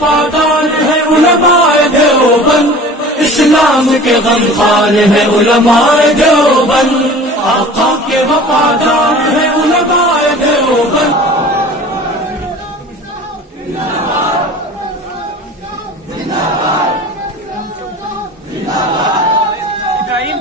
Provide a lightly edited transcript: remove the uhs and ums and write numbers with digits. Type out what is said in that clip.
वफादार है उलमाए देवबंद, इस्लाम के गमखार है उलमाए देवबंद, आका के वफादार है उलमाए देवबंद। इब्राहिम